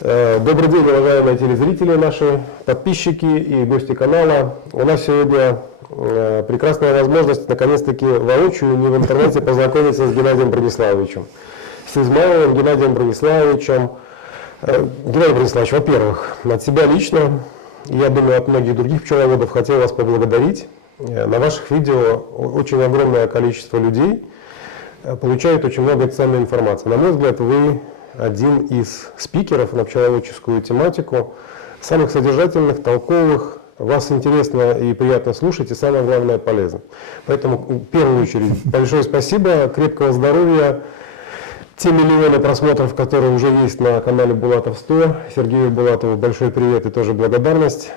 Добрый день, уважаемые телезрители, наши подписчики и гости канала. У нас сегодня прекрасная возможность наконец-таки воочию, не в интернете, познакомиться с Геннадием Брониславовичем. С Измайловым Геннадием Брониславовичем. Геннадий Брониславович, во-первых, от себя лично, я думаю, от многих других пчеловодов хотел вас поблагодарить. На ваших видео очень огромное количество людей получают очень много ценной информации. На мой взгляд, вы один из спикеров на пчеловодческую тематику, самых содержательных, толковых, вас интересно и приятно слушать, и самое главное, полезно. Поэтому, в первую очередь, большое спасибо, крепкого здоровья, те миллионы просмотров, которые уже есть на канале Булатов 100, Сергею Булатову большой привет и тоже благодарность.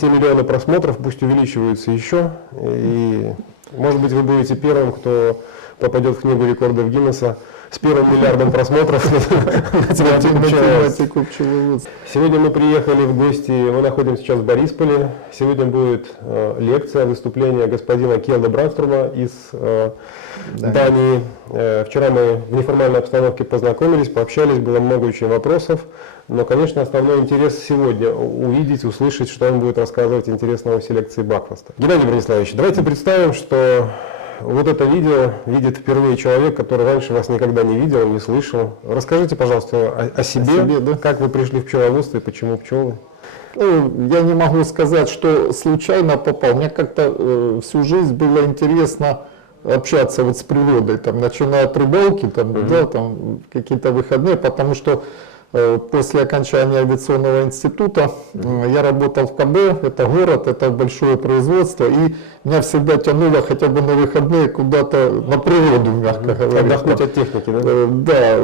Те миллионы просмотров пусть увеличиваются еще, и, может быть, вы будете первым, кто попадет в книгу рекордов Гиннесса с первым миллиардом просмотров на тематику пчеловодства. Сегодня мы приехали в гости, мы находимся сейчас в Борисполе. Сегодня будет лекция, выступление господина Кьелда Брандстрома из Дании. Вчера мы в неформальной обстановке познакомились, пообщались, было много очень вопросов. Но, конечно, основной интерес сегодня увидеть, услышать, что он будет рассказывать интересного в селекции Бакфаста. Геннадий Брониславович, давайте представим, что вот это видео видит впервые человек, который раньше вас никогда не видел, не слышал. Расскажите, пожалуйста, о себе, да? Как вы пришли в пчеловодство и почему пчелы? Я не могу сказать, что случайно попал. Мне как-то всю жизнь было интересно общаться вот с природой, там, начиная от рыбалки, там, да, там, какие-то выходные, потому что после окончания авиационного института я работал в КБ, это город, это большое производство, и меня всегда тянуло хотя бы на выходные куда-то на природу, мягко говоря. Отдохнуть от техники, да? Да,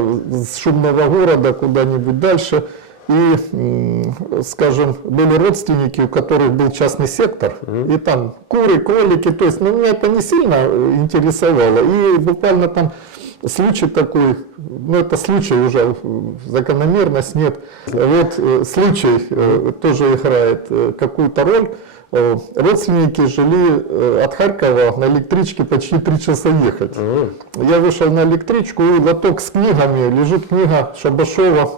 с шумного города куда-нибудь дальше. И, скажем, были родственники, у которых был частный сектор, и там куры, кролики, то есть меня это не сильно интересовало. И буквально там случай такой, ну это случай уже, закономерность нет. Вот случай тоже играет какую-то роль. Родственники жили от Харькова на электричке почти 3 часа ехать. Я вышел на электричку, и лоток с книгами, лежит книга Шабашова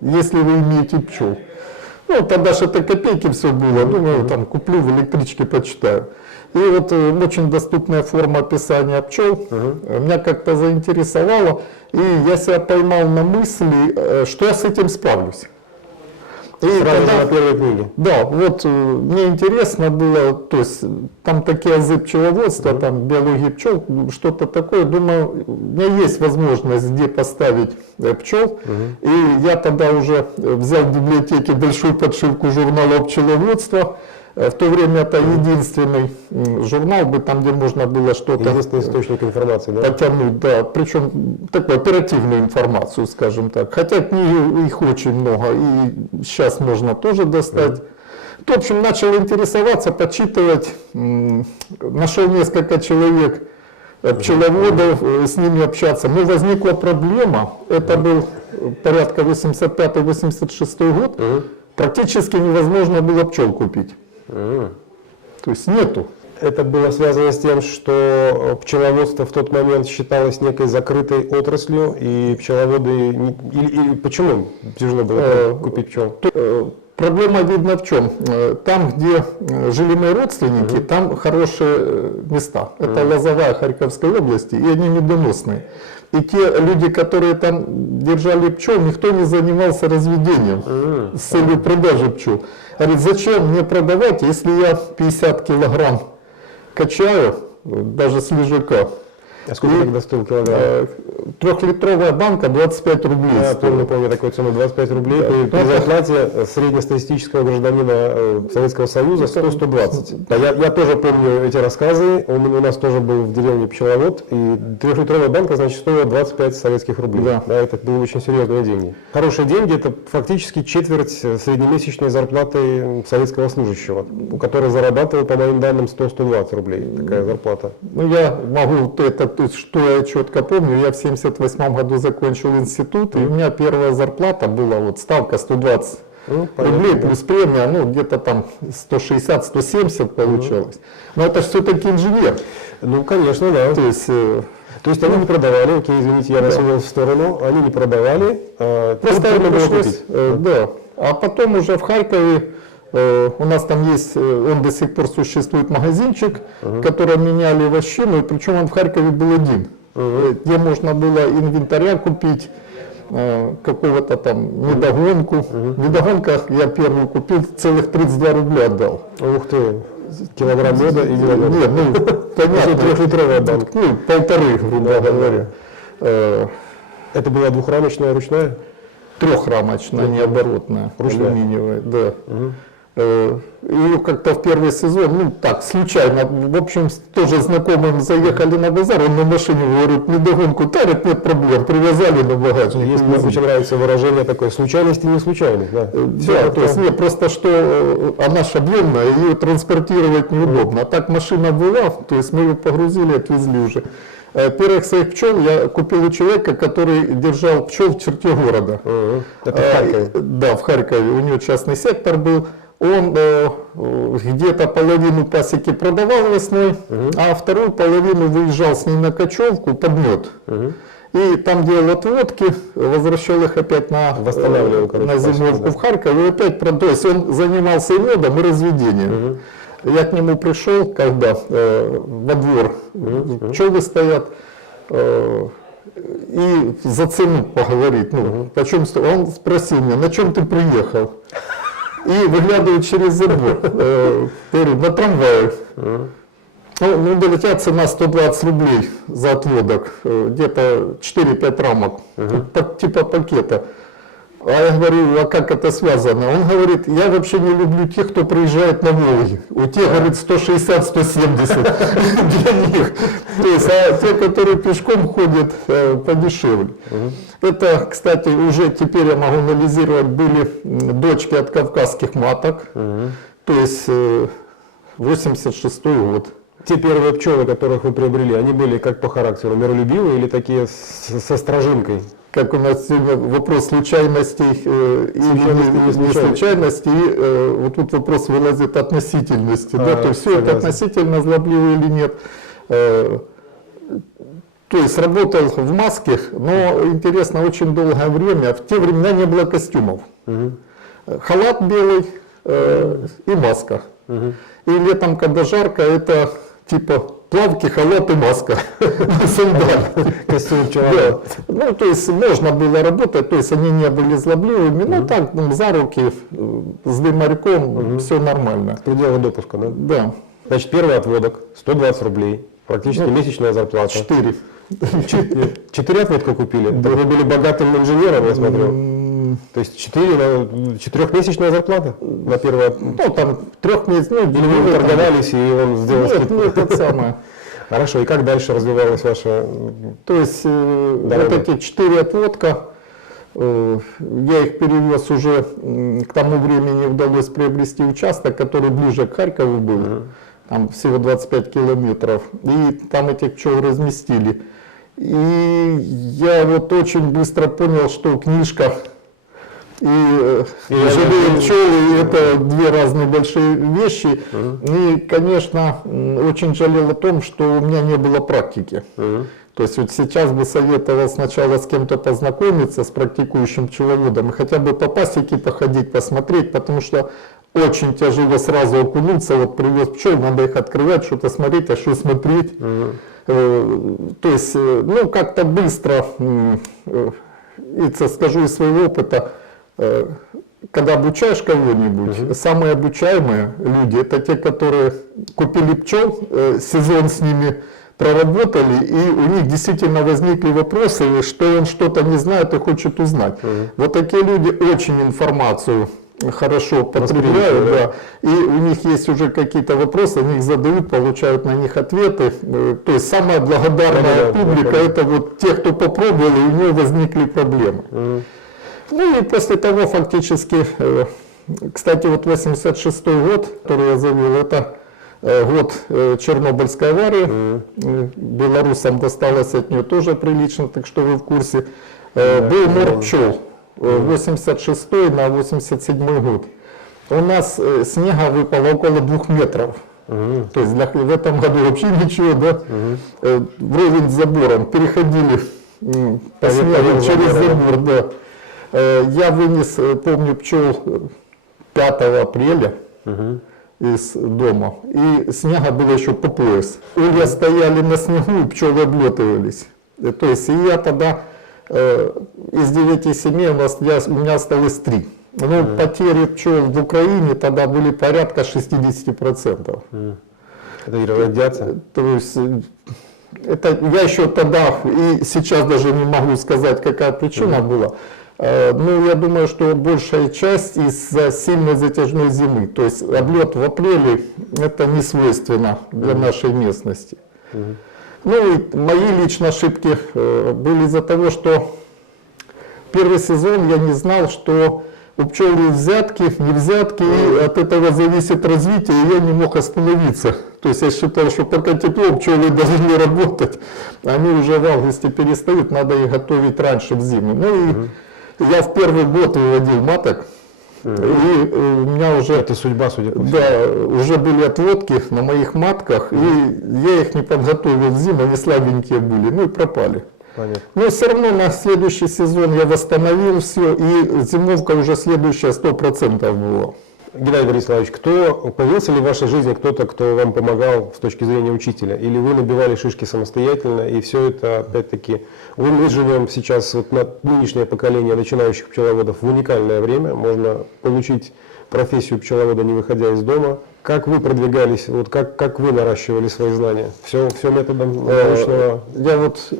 «Если вы имеете пчел». Ну, тогда же это копейки все было, думаю, там куплю в электричке, почитаю. И вот очень доступная форма описания пчел меня как-то заинтересовала, и я себя поймал на мысли, что я с этим справлюсь. И тогда, на первой книге. Да, вот мне интересно было, то есть там такие азы пчеловодства, там биологии пчел, что-то такое, думаю, у меня есть возможность где поставить пчел, и я тогда уже взял в библиотеке большую подшивку журнала пчеловодства. В то время это единственный журнал, там, где можно было что-то... Единственный источник информации, да? Потянуть, да, причем такую оперативную информацию, скажем так. Хотя книг их очень много, и сейчас можно тоже достать. В общем, начал интересоваться, почитывать, нашел несколько человек, пчеловодов, с ними общаться. Но возникла проблема, это был порядка 85-86 год, практически невозможно было пчел купить. То есть нету. Это было связано с тем, что пчеловодство в тот момент считалось некой закрытой отраслью, и пчеловоды... Или почему тяжело было купить пчел? Проблема видно в чем. Там, где жили мои родственники, там хорошие места. Это Лозовая Харьковской области, и они медоносные. И те люди, которые там держали пчел, никто не занимался разведением с целью продажи пчел. Говорит, зачем мне продавать, если я 50 килограмм качаю, даже с лежака. А сколько тогда стоил килограмм? 3-литровая банка 25 рублей. Я помню такую цену, 25 рублей. Да. При зарплате среднестатистического гражданина Советского Союза 100-120. Да, я тоже помню эти рассказы. У нас тоже был в деревне пчеловод. И 3-литровая банка, значит, стоила 25 советских рублей. Да. Да, это были очень серьезные деньги. Хорошие деньги — это фактически четверть среднемесячной зарплаты советского служащего, у которого зарабатывал, по моим данным, 100-120 рублей. Такая зарплата. Ну, я могу то есть, что я четко помню, я в 1978 году закончил институт, и у меня первая зарплата была, вот ставка 120 рублей плюс премия, ну где-то там 160-170 получалось. Но это все-таки инженер. Ну, конечно, да. То есть То есть они не продавали, окей, извините, я насунул в сторону, они не продавали, Просто трудно было пришлось, купить. да. А потом уже в Харькове у нас там есть, он до сих пор существует, магазинчик, в котором меняли вощину, и причем он в Харькове был один, где можно было инвентаря купить, какого-то там недогонку. Недогонка я первую купил, целых 32 рубля отдал. Ух ты, килограмм меда и винограда. Нет, ну, понятно, Трехлитровая банка. ну, полторы, грубо говоря. Это была двухрамочная ручная? Трехрамочная, необоротная, Ручная. алюминиевая, да. Ее как-то в первый сезон, ну так, случайно, в общем, тоже знакомым заехали на базар, он на машине говорит, недогонку тарит, нет проблем, привязали на багажник. Есть, мне очень нравится выражение такое, случайности не случайных, да. Да, то есть нет, просто что она ж объемная, ее транспортировать неудобно. А так машина была, то есть мы ее погрузили, отвезли уже. Первых своих пчел я купил у человека, который держал пчел в черте города. Это в Харькове. Да, в Харькове. У него частный сектор был. Он где-то половину пасеки продавал весной, а вторую половину выезжал с ней на кочевку под мед. И там делал отводки, возвращал их опять Восстанавливал, короче, на зимовку да. в Харьков. И опять то есть он занимался и медом, и разведением. Я к нему пришел, когда во двор пчелы стоят, и за цену поговорить. Ну, почем он спросил меня, на чем ты приехал? И выглядывает через забор. Говорю, на трамвае. Ну, долетя цена 120 рублей за отводок, где-то 4-5 рамок, типа пакета. А я говорю, а как это связано? Он говорит, я вообще не люблю тех, кто приезжает на Волге. У тех, говорит, 160-170 для них. То есть, а те, которые пешком ходят, подешевле. Это, кстати, уже теперь я могу анализировать, были дочки от кавказских маток. То есть, 86-й год. Те первые пчелы, которых вы приобрели, они были как по характеру, миролюбивые или такие со стражинкой? Как у нас сегодня вопрос случайностей и не случайностей, и вот тут вопрос вылазит относительности. Да, то есть все это относительно злобливо или нет. То есть работал в маске, но интересно, очень долгое время, в те времена не было костюмов. Халат белый и маска. И летом, когда жарко, это типа плавки, халат и маска. Сандаль. Костюм пчеловода. Ну, то есть можно было работать, то есть они не были злобливыми, но так, за руки, с дымарьком, все нормально. В пределах допуска, да? Да. Значит, первый отводок, 120 рублей, практически месячная зарплата. 4. 4 отводка купили? Да. Вы были богатым инженером, я смотрю. То есть 4-месячная зарплата на первое? Ну, там 3 месяцев. Ну, или вы торговались, и он сделал скидку? Нет, это самое. Хорошо, и как дальше развивалась ваша... То есть вот эти 4 отводка, я их перевез уже, к тому времени удалось приобрести участок, который ближе к Харькову был, там всего 25 километров, и там этих пчел разместили. И я вот очень быстро понял, что книжка и живые пчелы — это 2 разные большие вещи. И, конечно, очень жалел о том, что у меня не было практики. То есть вот сейчас бы советовал сначала с кем-то познакомиться, с практикующим пчеловодом, и хотя бы по пасеке походить, посмотреть, потому что очень тяжело сразу окунуться, вот привез пчел, надо их открывать, что-то смотреть, а что смотреть. То есть, ну, как-то быстро, и скажу из своего опыта, когда обучаешь кого-нибудь, самые обучаемые люди — это те, которые купили пчел, сезон с ними проработали, и у них действительно возникли вопросы, что он что-то не знает и хочет узнать. Вот такие люди очень информацию хорошо потребляют, да, и у них есть уже какие-то вопросы, они их задают, получают на них ответы. То есть самая благодарная публика — это вот те, кто попробовал, и у него возникли проблемы. Ну и после того фактически, кстати, вот 86-й год, который я завел, это год Чернобыльской аварии, белорусам досталось от нее тоже прилично, так что вы в курсе. Был мор пчел, 86 на 87 год. У нас снега выпало около 2 метров. То есть в этом году вообще ничего, да? Вровень с забором. Переходили по снегу через забор, да. Я вынес, помню, пчел 5 апреля из дома. И снега было еще по пояс. Улья стояли на снегу, и пчелы облетывались. То есть и я тогда из 9 семей у меня осталось 3. Ну, потери пчел в Украине тогда были порядка 60%. Это и радиация? То есть это я еще тогда и сейчас даже не могу сказать, какая причина была. Ну, я думаю, что большая часть из-за сильной затяжной зимы. То есть облет в апреле это не свойственно для нашей местности. Ну и мои личные ошибки были из-за того, что первый сезон я не знал, что у пчел есть взятки, не взятки, и от этого зависит развитие, и я не мог остановиться. То есть я считал, что пока тепло, пчелы должны работать, они уже в августе перестают, надо их готовить раньше в зиму. Ну и я в первый год выводил маток, и у меня уже... Это судьба, судя по всему. Да, уже были отводки на моих матках, и я их не подготовил в зиму, они слабенькие были, ну и пропали. Понятно. Но все равно на следующий сезон я восстановил все, и зимовка уже следующая 100% была. Геннадий Бориславович, появился ли в вашей жизни кто-то, кто вам помогал с точки зрения учителя? Или вы набивали шишки самостоятельно, и все это, опять-таки, мы живем сейчас, вот на нынешнее поколение начинающих пчеловодов в уникальное время, можно получить профессию пчеловода, не выходя из дома. Как вы продвигались, вот как вы наращивали свои знания? Все методом научного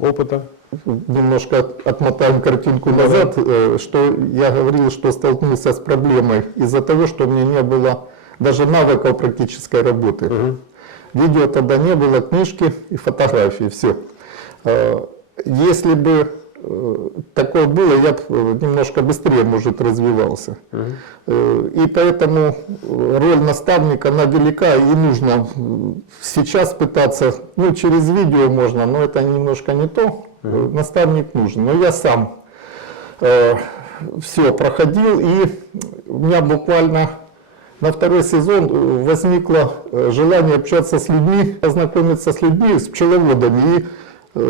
опыта? Немножко отмотаем картинку назад, что я говорил, что столкнулся с проблемой из-за того, что у меня не было даже навыков практической работы. Видео тогда не было, книжки и фотографии, все. Если бы такое было, я бы немножко быстрее, может, развивался. И поэтому роль наставника, она велика, и нужно сейчас пытаться, ну, через видео можно, но это немножко не то. Наставник нужен. Но я сам все проходил, и у меня буквально на второй сезон возникло желание общаться с людьми, познакомиться с людьми, с пчеловодами и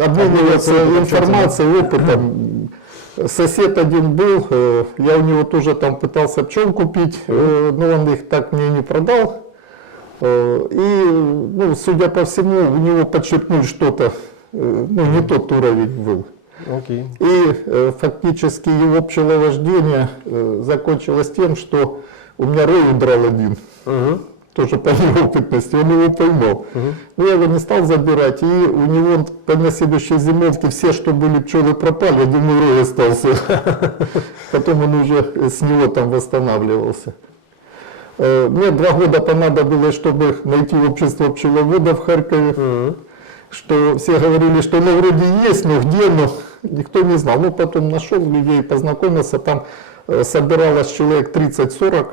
обмениваться информацией, опытом. Сосед один был, я у него тоже там пытался пчел купить, но он их так мне не продал. И, ну, судя по всему, у него подчеркнули что-то, ну, не тот уровень был. И фактически его пчеловождение закончилось тем, что у меня рой удрал один. Тоже по неопытности, он его поймал. Но я его не стал забирать, и у него на следующей зимовке все, что были пчелы, пропали, один рой остался. Потом он уже с него там восстанавливался. Мне 2 года понадобилось, чтобы найти общество пчеловодов в Харькове. Что все говорили, что ну вроде есть, но где, но никто не знал. Ну потом нашел людей, познакомился, там собиралось человек 30-40.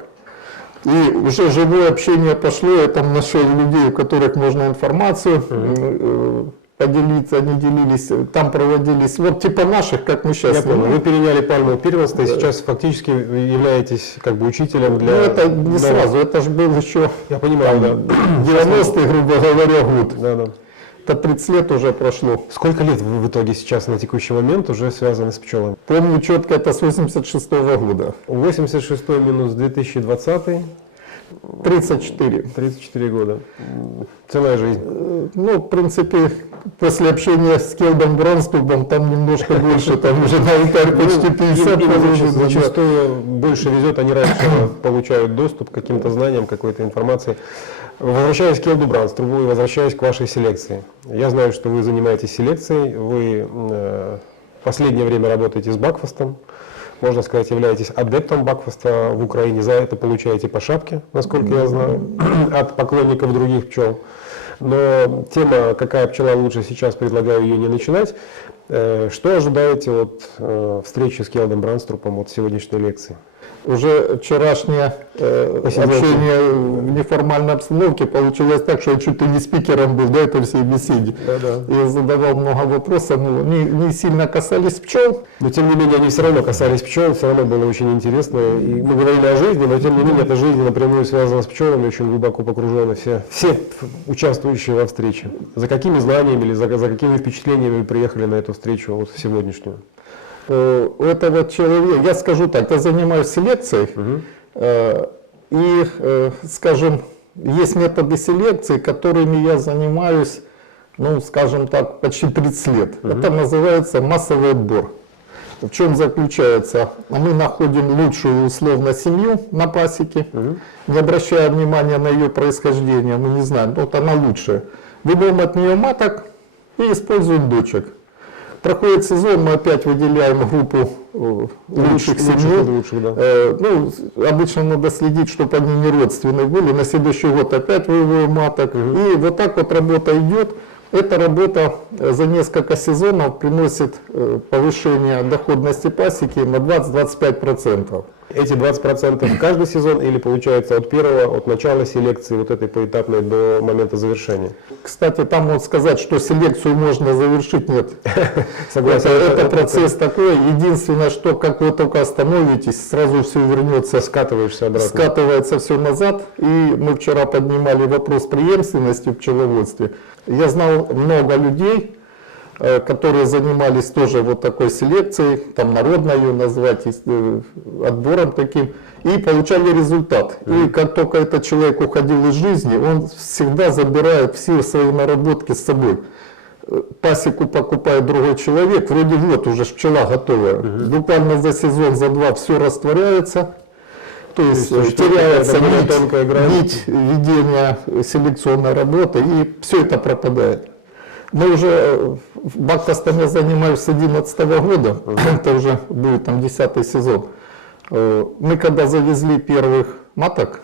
И уже живое общение пошло, я там нашел людей, у которых можно информацию поделиться, они делились, там проводились, вот типа наших, как мы сейчас. Я понял, вы переняли пальму первенства и сейчас фактически являетесь как бы учителем для... Ну это не сразу, это же был еще, я понимаю, да. 90-й, грубо говоря, год. Да. Это 30 лет уже прошло. Сколько лет вы в итоге сейчас на текущий момент уже связаны с пчелами? Помню четко, это с 86-го года. 86 минус 2020. 34. 34 года. Целая жизнь. Ну, в принципе, после общения с Келдом Бронстубом, там немножко больше, там уже на алтарь почти 50. Им зачастую больше везет, они раньше получают доступ к каким-то знаниям, какой-то информации. Возвращаясь к Келду Бронстубу и возвращаясь к вашей селекции. Я знаю, что вы занимаетесь селекцией, вы в последнее время работаете с Бакфастом. Можно сказать, являетесь адептом Бакфаста в Украине, за это получаете по шапке, насколько я знаю, от поклонников других пчел. Но тема «Какая пчела лучше?» сейчас предлагаю ее не начинать. Что ожидаете от встречи с Кьялдом Бранструпом от сегодняшней лекции? Уже вчерашнее Посиделки. общение в неформальной обстановке получилось так, что я чуть ли не спикером был до этой всей беседы. Да-да. И задавал много вопросов, ну, не сильно касались пчел. Но тем не менее они все равно касались пчел, все равно было очень интересно. И мы говорили о жизни, но тем не менее эта жизнь напрямую связана с пчелами, очень глубоко погружены все участвующие во встрече. За какими знаниями или за какими впечатлениями вы приехали на эту встречу вот сегодняшнюю? У этого человека, я скажу так, я занимаюсь селекцией, и, скажем, есть методы селекции, которыми я занимаюсь, ну, скажем так, почти 30 лет. Это называется массовый отбор. В чем заключается? Мы находим лучшую условно семью на пасеке, не обращая внимания на ее происхождение, мы не знаем, вот она лучшая. Выберем от нее маток и используем дочек. Проходит сезон, мы опять выделяем группу лучших семей. Да. Ну, обычно надо следить, чтобы они не родственные были. На следующий год опять выводим маток. И вот так вот работа идет. Эта работа за несколько сезонов приносит повышение доходности пасеки на 20-25%. Эти 20% каждый сезон или получается от начала селекции вот этой поэтапной до момента завершения? Кстати, там вот сказать, что селекцию можно завершить, нет. Согласен. Это процесс такой. Единственное, что как вы только остановитесь, сразу все вернется, Скатываешься обратно. скатывается все назад. И мы вчера поднимали вопрос преемственности в пчеловодстве. Я знал много людей, которые занимались тоже вот такой селекцией, там народно ее назвать, отбором таким, и получали результат. И как только этот человек уходил из жизни, он всегда забирает все свои наработки с собой. Пасеку покупает другой человек, вроде вот уже пчела готовая. Буквально за сезон, за два все растворяется. То есть теряется нить ведения селекционной работы, и все это пропадает. Мы уже бакфастом я занимаюсь с 2011 года, это уже будет там 10-й сезон. Мы когда завезли первых маток,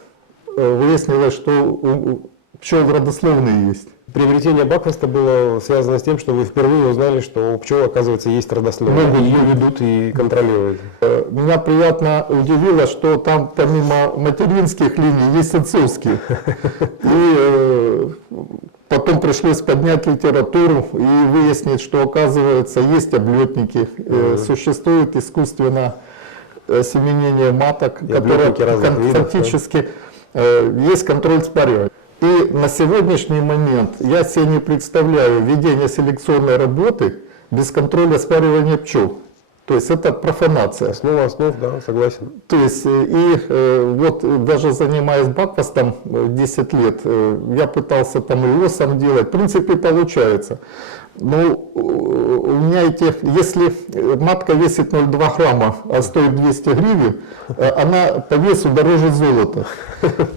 выяснилось, что у пчел родословные есть. Приобретение бакфаста было связано с тем, что вы впервые узнали, что у пчел, оказывается, есть родословные. Много Ее ведут и контролируют. Меня приятно удивило, что там помимо материнских линий есть отцовские. И потом пришлось поднять литературу и выяснить, что, оказывается, есть облетники, существует искусственно семенение маток, которое фактически есть контроль спаривания. И на сегодняшний момент я себе не представляю ведение селекционной работы без контроля спаривания пчел. То есть это профанация. Основа основ, да, согласен. То есть вот даже занимаясь бакфастом 10 лет, я пытался там и осом делать, в принципе получается. Но у меня если матка весит 0,2 грамма, а стоит 200 гривен, она по весу дороже золота.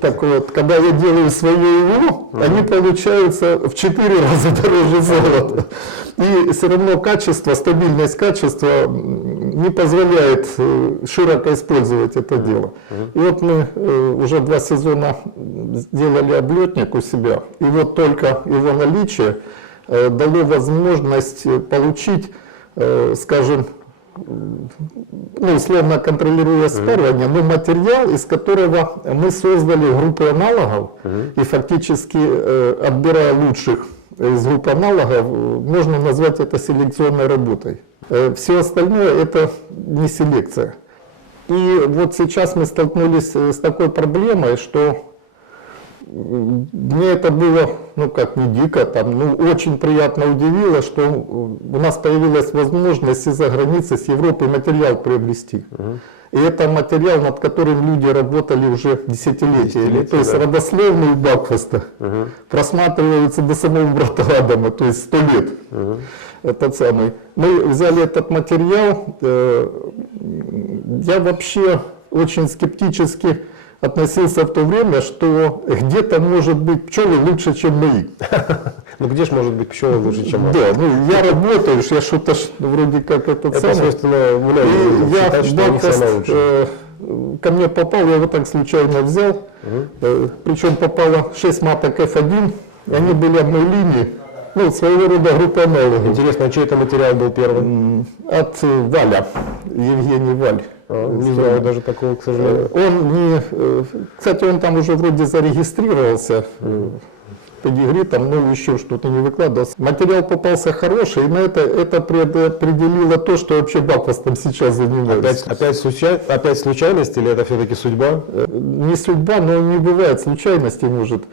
Так вот, когда я делаю свое ИВО, они получаются в 4 раза дороже золота. И все равно качество, стабильность качества не позволяет широко использовать это дело. И вот мы уже 2 сезона сделали облетник у себя, и вот только его наличие дало возможность получить, скажем, ну, условно контролируя спаривание, но материал, из которого мы создали группы аналогов, и фактически отбирая лучших из группы аналогов, можно назвать это селекционной работой. Все остальное это не селекция. И вот сейчас мы столкнулись с такой проблемой, что мне это было, ну как, не дико, там, ну очень приятно удивило, что у нас появилась возможность из-за границы, с Европы материал приобрести. И это материал, над которым люди работали уже десятилетия. То есть родословные бакфаста просматриваются до самого брата Адама, то есть 100 лет. Этот самый. Мы взяли этот материал, я вообще очень скептически относился в то время, что где-то может быть пчелы лучше, чем мои. Ну где же может быть пчелы лучше, чем мои? Да, ну я работаю, я что-то вроде как этот самый. Свойственно многим считать, что у них самое лучшее. Ко мне попал, я его так случайно взял, причем попало 6 маток F1, и они были одной линии, Ну, своего рода группа аналогов. Интересно, а чей это материал был первый? От Валя, Евгений Валь. Не знаю даже такого, к сожалению. Он не... Кстати, он там уже вроде зарегистрировался. Педигри там, ну, еще что-то не выкладывался. Материал попался хороший, и на это предопределило то, что вообще Бакфас там сейчас занимается. Опять случайность или это все-таки судьба? Не судьба, но не бывает случайностей, может.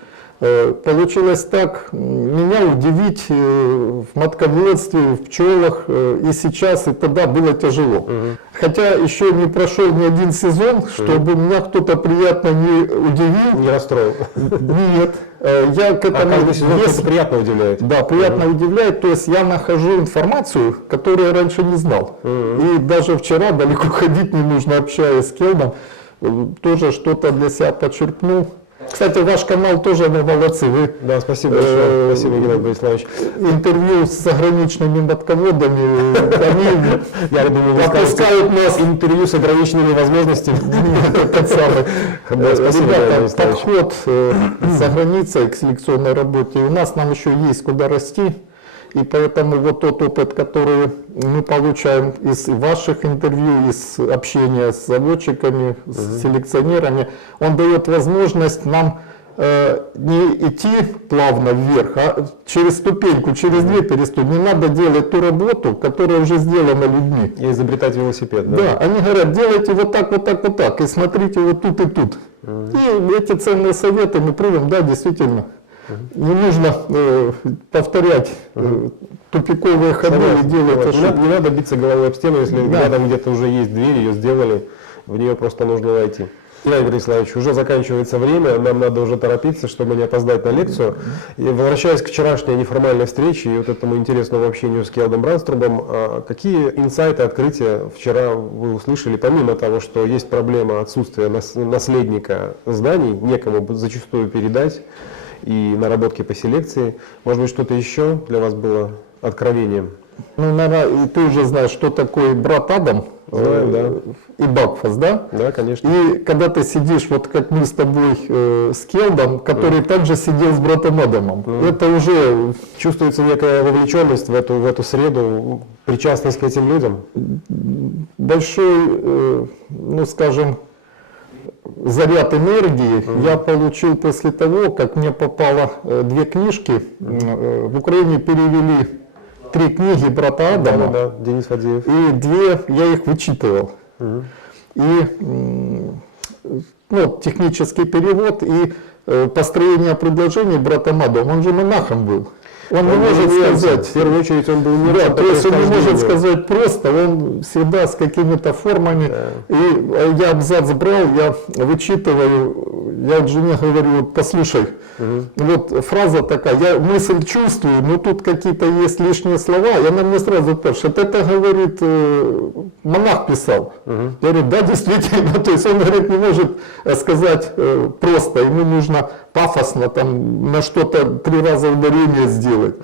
Получилось так, меня удивить в матководстве, в пчелах и сейчас, и тогда было тяжело. Хотя еще не прошел ни один сезон, чтобы меня кто-то приятно не удивил. Не расстроил. Нет. Я к этому... каждый сезон кто-то приятно удивляет. Да, приятно удивляет. То есть я нахожу информацию, которую я раньше не знал. И даже вчера, далеко ходить не нужно, общаясь с Келдом, тоже что-то для себя подчеркнул. Кстати, ваш канал тоже, вы молодцы. Вы, да, спасибо большое. Спасибо, Геннадий Бориславович. Интервью с заграничными матководами, они, я думаю, вы опускают нас. Интервью с ограниченными возможностями. Ребята, подход за границей к селекционной работе. У нас нам еще есть куда расти. И поэтому вот тот опыт, который мы получаем из ваших интервью, из общения с заводчиками, с селекционерами, он дает возможность нам не идти плавно вверх, а через ступеньку, через две переступить. Не надо делать ту работу, которая уже сделана людьми. И изобретать велосипед, да? Да, они говорят, делайте вот так, вот так, вот так, и смотрите вот тут и тут. И эти ценные советы мы примем, да, действительно. Не нужно повторять тупиковые ходы и делать ошибки. Не надо биться головой об стену, если рядом где-то уже есть дверь, ее сделали, в нее просто нужно войти. Геннадий Бориславович, уже заканчивается время, нам надо уже торопиться, чтобы не опоздать на лекцию. И возвращаясь к вчерашней неформальной встрече и вот этому интересному общению с Келдом Бранструбом, какие инсайты, открытия вчера вы услышали, помимо того, что есть проблема отсутствия наследника знаний, некому зачастую передать, и наработки по селекции. Может быть, что-то еще для вас было откровением? Ну, наверное, ты уже знаешь, что такое брат Адам. Знаю, да. И Бакфас, да? Да, конечно. И когда ты сидишь, вот как мы с тобой с Келдом, который также сидел с братом Адамом, это уже... Чувствуется некая вовлеченность в эту среду, причастность к этим людям? Большой, ну скажем, заряд энергии я получил после того, как мне попало две книжки. В Украине перевели 3 книги брата Адама. Да, Денис Фадеев. И 2 я их вычитывал. И ну, технический перевод и построение предложений братом Адамом. Он же монахом был. Он не может сказать, в первую очередь он был не да, то есть он не может сказать просто, он всегда с какими-то формами. Да. И я абзац брал, я вычитываю, я вот жене говорю, послушай, вот фраза такая, я мысль чувствую, но тут какие-то есть лишние слова, и она мне сразу пишет, это, говорит, монах писал. Я говорю, да, действительно, то есть он, говорит, не может сказать просто, ему нужно пафосно там на что-то 3 раза ударение сделать.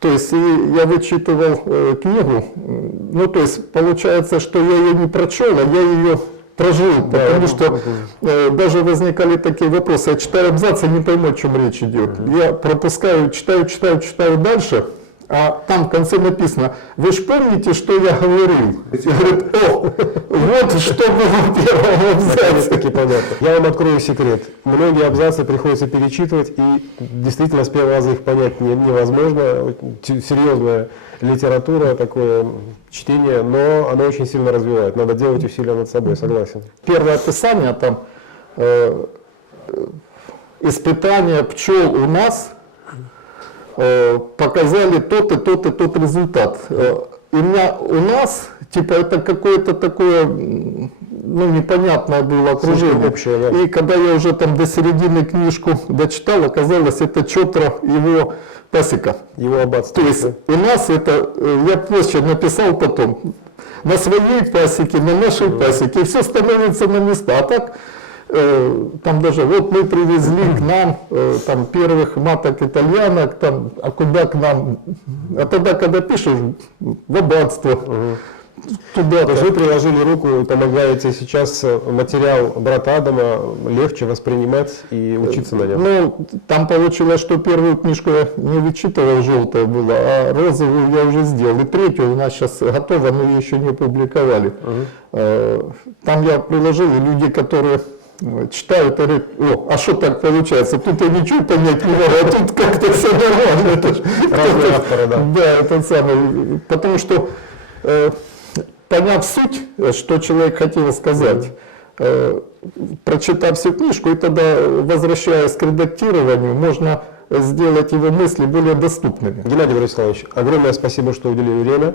То есть я вычитывал книгу, ну то есть получается, что я ее не прочел, а я ее прожил, потому что даже возникали такие вопросы, я читаю абзац и не пойму, о чем речь идет. Я пропускаю, читаю дальше, а там в конце написано, вы же помните, что я говорил? И говорит, о, вот что было в первом абзаце. Я вам открою секрет. Многие абзацы приходится перечитывать, и действительно с первого раза их понять невозможно. Серьезная литература, такое чтение, но оно очень сильно развивает. Надо делать усилия над собой, согласен. Первое описание, там, испытания пчел у нас показали тот и тот и тот результат. И у нас, типа, это какое-то такое, ну, непонятное было окружение. Общее, да. И когда я уже там до середины книжку дочитал, оказалось, это четко его пасека. Его аббатство. То есть у нас это, я позже написал потом, на своей пасеке, на нашей пасеке, и все становится на места. А так, там даже, вот мы привезли к нам там первых маток итальянок, там, а куда к нам? А тогда, когда пишешь, в аббатство. туда. То есть вы приложили руку и помогаете сейчас материал брата Адама легче воспринимать и учиться на нем. Ну, там получилось, что первую книжку я не вычитывал, желтая была, а розовую я уже сделал. И третью у нас сейчас готова, но ее еще не опубликовали. Там я приложил, и люди, которые читают, и говорят: о, а что так получается? Тут я ничего понять не могу, а тут как-то все нормально. Это ж Разные авторы, да. Да, это самое. Потому что, поняв суть, что человек хотел сказать, прочитав всю книжку, и тогда, возвращаясь к редактированию, можно сделать его мысли более доступными. Геннадий Владиславович, огромное спасибо, что уделили время.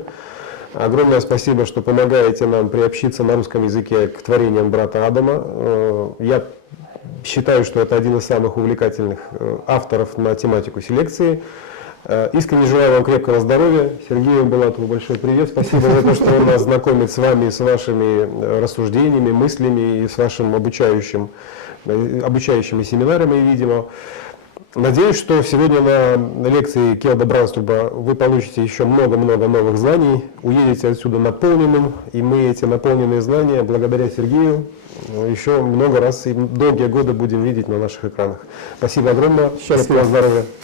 Огромное спасибо, что помогаете нам приобщиться на русском языке к творениям брата Адама. Я считаю, что это один из самых увлекательных авторов на тематику селекции. Искренне желаю вам крепкого здоровья. Сергею Булатову большой привет. Спасибо за то, что он нас знакомит с вами, с вашими рассуждениями, мыслями и с вашим обучающими семинарами, видимо. Надеюсь, что сегодня на лекции Келда Бранструба вы получите еще много-много новых знаний, уедете отсюда наполненным, и мы эти наполненные знания, благодаря Сергею, еще много раз и долгие годы будем видеть на наших экранах. Спасибо огромное. Счастливо. Здоровья.